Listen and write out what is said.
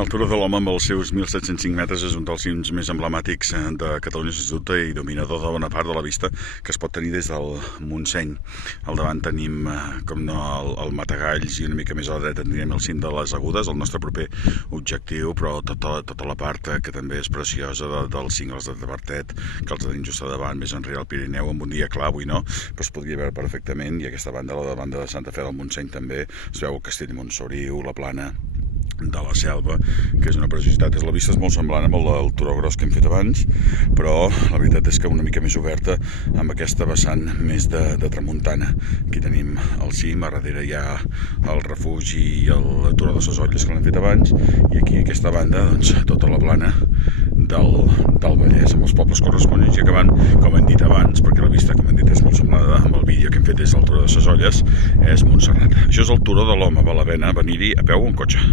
El Turó de l'Home, amb els seus 1.705 metres, és un dels cims més emblemàtics de Catalunya, sens dubte, i dominador de bona part de la vista que es pot tenir des del Montseny. Al davant tenim, com no, el Matagalls, i una mica més a la dreta tindrem el cim de les Agudes, el nostre proper objectiu, però tota la part que també és preciosa dels cingles de Tavertet, que els tenim just a davant, més enrere al Pirineu, amb un dia clar, avui no, però es podria veure perfectament, i aquesta banda, la banda de Santa Fe del Montseny també, es veu el Castell de Montsoriu, la Plana de la Selva, que és una preciositat. La vista és molt semblant amb el turó gros que hem fet abans, però la veritat és que una mica més oberta amb aquesta vessant més de tramuntana. Aquí tenim el cim, a darrere hi ha el refugi i el turó de ses Olles que l'hem fet abans, i aquí aquesta banda, doncs, tota la plana del Vallès, amb els pobles corresponents, i acabant, com hem dit abans, perquè la vista, com hem dit, és molt semblada amb el vídeo que hem fet des del turó de ses Olles, és Montserrat. Això és el Turó de l'Home, val la pena venir-hi a peu o en cotxe.